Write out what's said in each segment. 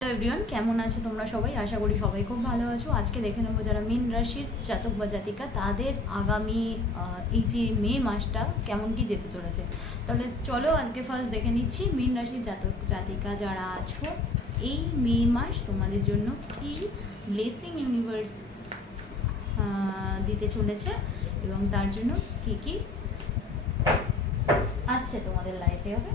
Hello everyone, কেমন আছো তোমরা সবাই? আশা করি সবাই খুব ভালো আছো। আজকে দেখে নেবো যারা মীন রাশির জাতক বা জাতিকা, তাদের আগামী এই যে মে মাসটা কেমন কি যেতে চলেছে। তাহলে চলো আজকে ফার্স্ট দেখে নিচ্ছি মীন রাশির জাতক জাতিকা যারা আছো, এই মে মাস তোমাদের জন্য কি ব্লেসিং ইউনিভার্স দিতে চলেছে এবং তার জন্য কি কি আসছে তোমাদের লাইফে। ওকে,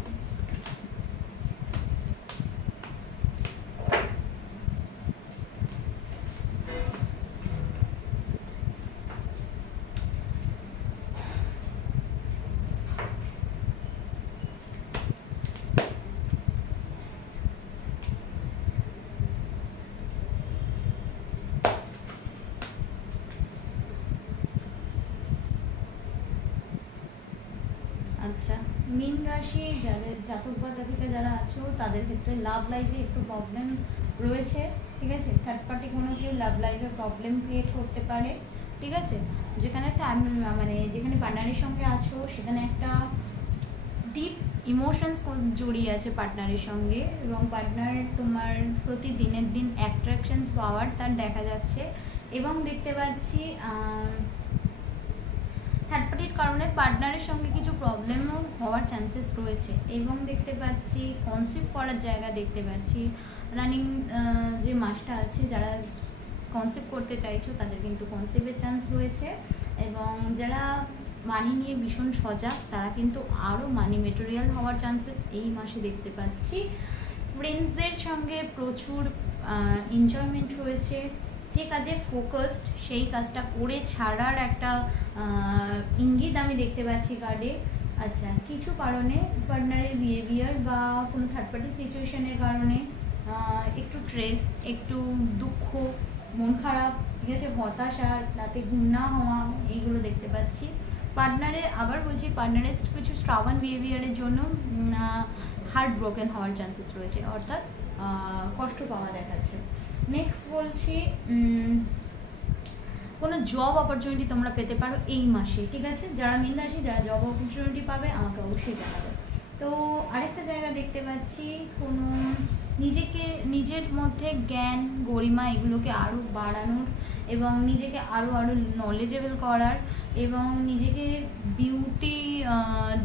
আচ্ছা, মীন রাশি যাদের জাতক বা জাতিকা যারা আছো তাদের ক্ষেত্রে লাভ লাইফে একটু প্রবলেম রয়েছে। ঠিক আছে, থার্ড পার্টি কোনো কেউ লাভ লাইফে প্রবলেম ক্রিয়েট করতে পারে। ঠিক আছে, যেখানে মানে যেখানে পার্টনারের সঙ্গে আছো সেখানে একটা ডিপ ইমোশনস জড়িয়ে আছে পার্টনারের সঙ্গে, এবং পার্টনার তোমার প্রতি দিনের দিন অ্যাট্রাকশনস পাওয়ার তার দেখা যাচ্ছে। এবং দেখতে পাচ্ছি থার্ড পার্টির কারণে পার্টনারের সঙ্গে কিছু প্রবলেমও হওয়ার চান্সেস রয়েছে। এবং দেখতে পাচ্ছি কনসেপ্ট করার জায়গা দেখতে পাচ্ছি। রানিং যে মাসটা আছে, যারা কনসেপ্ট করতে চাইছো তাদের কিন্তু কনসেপ্টের চান্স রয়েছে। এবং যারা মানি নিয়ে ভীষণ সজাগ, তারা কিন্তু আরও মানি মেটেরিয়াল হওয়ার চান্সেস এই মাসে দেখতে পাচ্ছি। ফ্রেন্ডসদের সঙ্গে প্রচুর এনজয়মেন্ট রয়েছে। যে কাজে ফোকাসড সেই কাজটা করে ছাড়ার একটা ইঙ্গিত আমি দেখতে পাচ্ছি কার্ডে। আচ্ছা, কিছু কারণে পার্টনারের বিহেভিয়ার বা কোনো থার্ড পার্টি সিচুয়েশনের কারণে একটু স্ট্রেস, একটু দুঃখ, মন খারাপ, ঠিক আছে, হতাশা, রাতে ঘুম না হওয়া, এইগুলো দেখতে পাচ্ছি। পার্টনারের, আবার বলছি, পার্টনারের কিছু স্ট্রাবন বিহেভিয়ারের জন্য হার্ট ব্রোকেন হওয়ার চান্সেস রয়েছে, অর্থাৎ কষ্ট পাওয়া দেখাচ্ছে। নেক্সট বলছি, কোনো জব অপরচুনিটি তোমরা পেতে পারো এই মাসে। ঠিক আছে, যারা মীন রাশি যারা জব অপরচুনিটি পাবে আমাকে অবশ্যই জানাবে। তো আরেকটা জায়গা দেখতে পাচ্ছি, কোনো নিজের মধ্যে জ্ঞান গরিমা এগুলোকে আরও বাড়ানোর এবং নিজেকে আরও নলেজেবল করার এবং নিজেকে বিউটি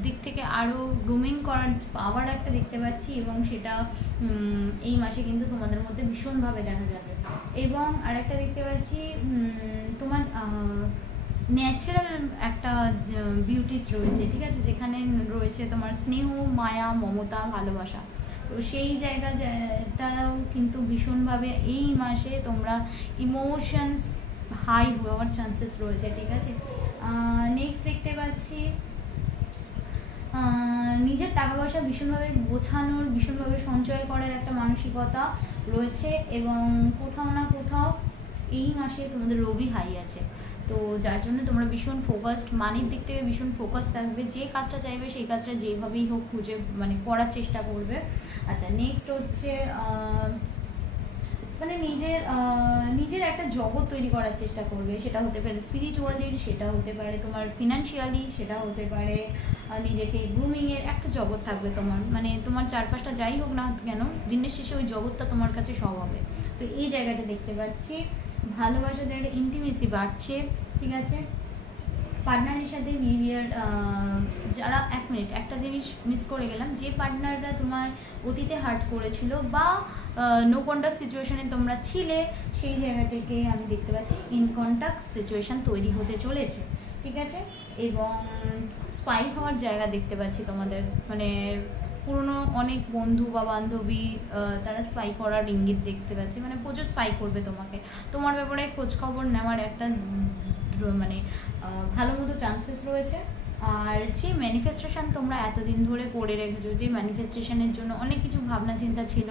দিক থেকে আরও গ্রুমিং করার পাওয়ার একটা দেখতে পাচ্ছি। এবং সেটা এই মাসে কিন্তু তোমাদের মধ্যে ভীষণভাবে দেখা যাবে। এবং আরেকটা দেখতে পাচ্ছি, তোমার ন্যাচারাল একটা বিউটিস রয়েছে। ঠিক আছে, যেখানে রয়েছে তোমার স্নেহ, মায়া, মমতা, ভালোবাসা। তো সেই জায়গাটাও কিন্তু ভীষণভাবে এই মাসে তোমরা ইমোশনস হাই হওয়ার চান্সেস রয়েছে। ঠিক আছে, নেক্সট দেখতে পাচ্ছি নিজের টাকা পয়সা ভীষণভাবে গোছানোর, ভীষণভাবে সঞ্চয় করার একটা মানসিকতা রয়েছে। এবং কোথাও না কোথাও এই মাসে তোমাদের রবি হাই আছে, তো যার জন্য তোমরা ভীষণ ফোকাসড, মানির দিক থেকে ভীষণ ফোকাস থাকবে। যে কাজটা চাইবে সেই কাজটা যেভাবেই হোক খুঁজে মানে করার চেষ্টা করবে। আচ্ছা, নেক্সট হচ্ছে মানে নিজের একটা জগৎ তৈরি করার চেষ্টা করবে। সেটা হতে পারে স্পিরিচুয়ালি, সেটা হতে পারে তোমার ফিনান্সিয়ালি, সেটা হতে পারে নিজেকে গ্রুমিংয়ের একটা জগৎ থাকবে তোমার, মানে তোমার চারপাশটা যাই হোক না কেন, দিনের শেষে ওই জগৎটা তোমার কাছে সব হবে। তো এই জায়গাটা দেখতে পাচ্ছি। ভালোবাসা জায়গাটা ইন্টিমেসি বাড়ছে। ঠিক আছে, পার্টনারের সাথে বিহেভিয়ার, যারা, এক মিনিট, একটা জিনিস মিস করে গেলাম, যে পার্টনাররা তোমার অতীতে হার্ট করেছিল বা নো কন্ট্যাক্ট সিচুয়েশনে তোমরা ছিলে, সেই জায়গা থেকে আমি দেখতে পাচ্ছি ইন কন্ট্যাক্ট সিচুয়েশান তৈরি হতে চলেছে। ঠিক আছে, এবং স্পাই হওয়ার জায়গা দেখতে পাচ্ছি তোমাদের, মানে পুরনো অনেক বন্ধু বা বান্ধবী তারা স্পাই করার ইঙ্গিত দেখতে পাচ্ছি, মানে প্রচুর স্পাই করবে তোমাকে, তোমার ব্যাপারে খোঁজখবর নেওয়ার একটা মানে ভালো মতো চান্সেস রয়েছে। আর যে ম্যানিফেস্টেশন তোমরা এতদিন ধরে করে রেখেছো, যে ম্যানিফেস্টেশনের জন্য অনেক কিছু ভাবনা চিন্তা ছিল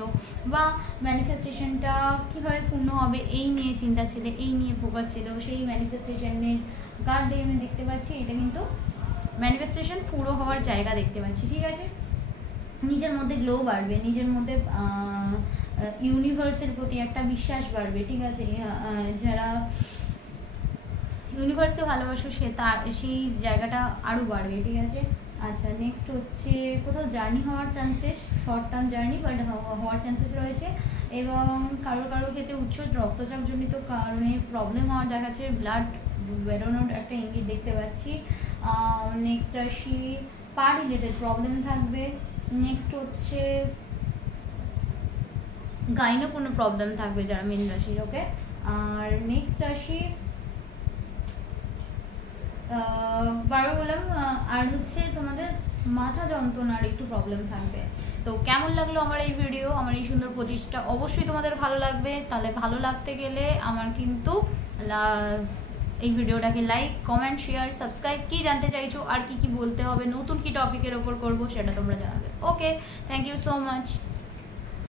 বা ম্যানিফেস্টেশনটা কীভাবে পূর্ণ হবে এই নিয়ে চিন্তা ছিল, এই নিয়ে ফোকাস ছিল, সেই ম্যানিফেস্টেশনের কার্ড আমি দেখতে পাচ্ছি। এটা কিন্তু ম্যানিফেস্টেশন পুরো হওয়ার জায়গা দেখতে পাচ্ছি। ঠিক আছে, নিজের মধ্যে গ্লো বাড়বে, নিজের মধ্যে ইউনিভার্সের প্রতি একটা বিশ্বাস বাড়বে। ঠিক আছে, যারা ইউনিভার্সকে ভালোবাসো সেই জায়গাটা আরও বাড়বে। ঠিক আছে, আচ্ছা, নেক্সট হচ্ছে কোথাও জার্নি হওয়ার chances, short term journey but হওয়ার চান্সেস রয়েছে, এবং কারোর ক্ষেত্রে উচ্চ রক্তচাপজনিত কারণে প্রবলেম হওয়ার দেখাচ্ছে, ব্লাড বেরোনোর একটা ইঙ্গিত দেখতে পাচ্ছি। নেক্সট আসি পা রিলেটেড প্রবলেম থাকবে। নেক্সট হচ্ছে গাইনো কোনো প্রবলেম থাকবে যারা মীন রাশির। ওকে, আর নেক্সট আসি বারো বললাম, আর হচ্ছে তোমাদের মাথা যন্ত্রণার একটু প্রবলেম থাকবে। তো কেমন লাগলো আমার এই ভিডিও, আমার এই সুন্দর 25টা? অবশ্যই তোমাদের ভালো লাগবে। তাহলে ভালো লাগতে গেলে আমার কিন্তু এই ভিডিওটাকে লাইক, কমেন্ট, শেয়ার, সাবস্ক্রাইব, কি জানতে চাইছো আর কি বলতে হবে, নতুন কি টপিকের ওপর করবো সেটা তোমরা জানাবে। ওকে, থ্যাংক ইউ সো মাচ।